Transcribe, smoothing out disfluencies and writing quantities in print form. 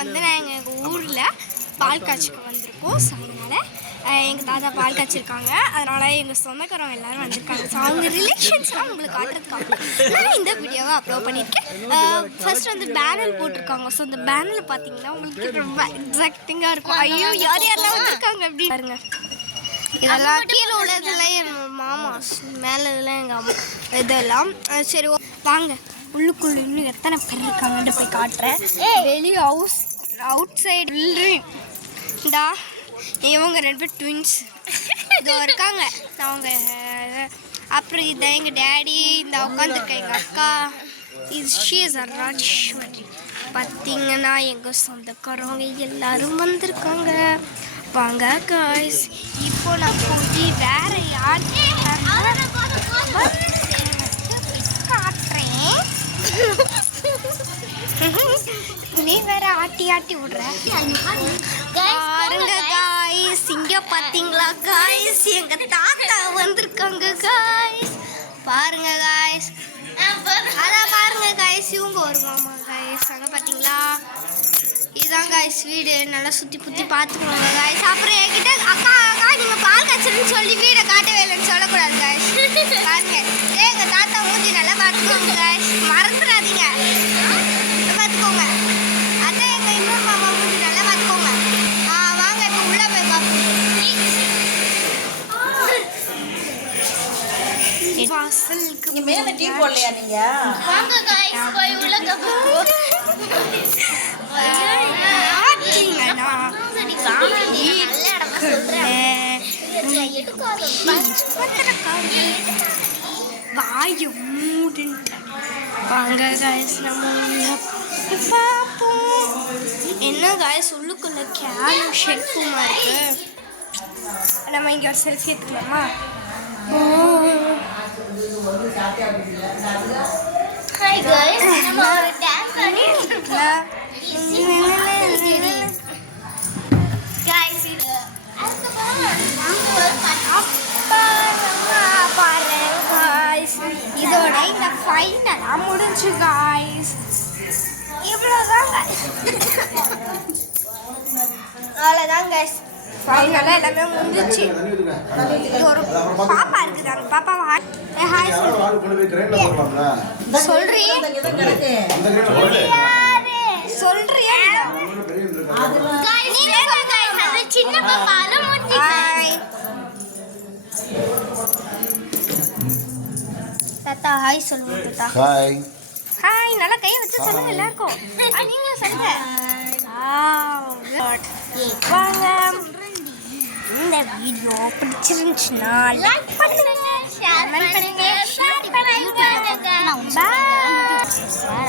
வந்து நாங்கள் எங்கள் ஊரில் பால் காய்ச்சிக்க வந்திருக்கோம். ஸோ அதனால் எங்கள் தாத்தா பால் காய்ச்சிருக்காங்க. அதனால் எங்கள் சொந்தக்காரங்க எல்லோரும் வந்திருக்காங்க. ஸோ அவங்க ரிலேஷன்ஸ்லாம் உங்களுக்கு காட்டுறதுக்காக நான் இந்த வீடியோவை அப்லோட் பண்ணியிருக்கேன். ஃபர்ஸ்ட் வந்து பேனர் போட்டிருக்காங்க. ஸோ இந்த பேனரில் பார்த்தீங்கன்னா உங்களுக்கு ரொம்ப எக்ஸாக்டிங்காக இருக்கும். ஐயோ யார் யாரெல்லாம் வந்திருக்காங்க அப்படின்னு பாருங்க. இதெல்லாம் கீழே உள்ளதெல்லாம் என் மாமா, மேலே இதெல்லாம் எங்கள் அம்மா, இதெல்லாம். சரி வாங்க உள்ளுக்குள்ள இன்னும் எத்தனை பேர் இருக்காங்கன்னு போய் காட்டுறேன். வெளியே அவுட் சைடு இந்தா இவங்க 2 பேர் ட்வின்ஸ் இதோ இருக்காங்க. அவங்க அப்புறம் இதான் எங்கள் டேடி, இந்த உட்காந்துருக்கேன் எங்கள் அக்கா. இது ஷீஸ் ராஜேஸ்வரி. பார்த்தீங்கன்னா எங்கள் சொந்தக்காரவங்க எல்லாரும் வந்திருக்காங்க. வாங்க காய்ஸ், இப்போ நான் போய் வேற யார் காட்டுறேன். நீ வேற ஆட்டி ஆட்டி விடுற பாருங்க காய்ஸ். இங்க பாத்தீங்களா காய்ஸ், எங்க தாத்தா வந்திருக்காங்க காய்ஸ். பாருங்க காய்ஸ், அதான் பாருங்க காய்ஸ், இவங்க ஒரு மாமா காய்ஸ். அங்க பாத்தீங்களா, இதுதான் காய்ஸ் வீடு. நல்லா சுற்றி புற்றி பார்த்துக்கோங்க காய்ஸ். அப்புறம் என்கிட்ட அக்கா நீங்க பால் காய்ச்சல்னு சொல்லி வீடை காட்டவே இல்லைன்னு சொல்லக்கூடாது காய்ஸ். பாருங்க எங்க தாத்தா மூஞ்சி நல்லா பார்த்துக்கோங்க காய்ஸ், மறந்துடாதீங்க, பார்த்துக்கோங்க. அதான் எங்க இன்னொரு மாமா மூஞ்சி நல்லா பார்த்துக்கோங்க. வாங்க இப்போ உள்ள போய் பார்ப்போம். வாசலுக்கு மேல டீ போடலையா நீங்க? வாங்க காய்ஸ் போய் உள்ள வாய மூடுன்ட்டு வாங்க காய்ஸ் நம்ம பார்ப்போம். என்ன காய்ஸ் உள்ளுக்குள்ள கேனும் ஷெல்ஃபுமா இருக்கு. நம்ம இங்கே ஒரு செல்ஃபி எடுத்துக்கலாமா? ஹாய் காய்ஸ், நம்ம ஒரு டான்ஸ் ஆடிட்டு இருக்கோம் காய்ஸ். இது இதோட இந்த ஃபைனலாக முடிஞ்சு காய்ஸ். இவ்வளோதான் காய்ஸ், அவ்வளோதான் காய்ஸ், ஃபைனலாக எல்லாமே முடிஞ்சிச்சு. இது ஒரு பாப்பா இருக்குது, அந்த பாப்பாவை ஹாய் சொல்றியா சின்ன பாப்பா தாத்தா ஹாய் சொல்லுங்க. தாத்தா ஹாய் ஹாய், நல்லா கையை வச்சு சொல்லுங்க எல்லாருக்கும். நீங்களும் சொல்லுங்க. வாங்க, இந்த வீடியோ பிடிச்சிருந்துச்சுன்னா லைக் பண்ணுங்க, ஷேர் பண்ணுங்க.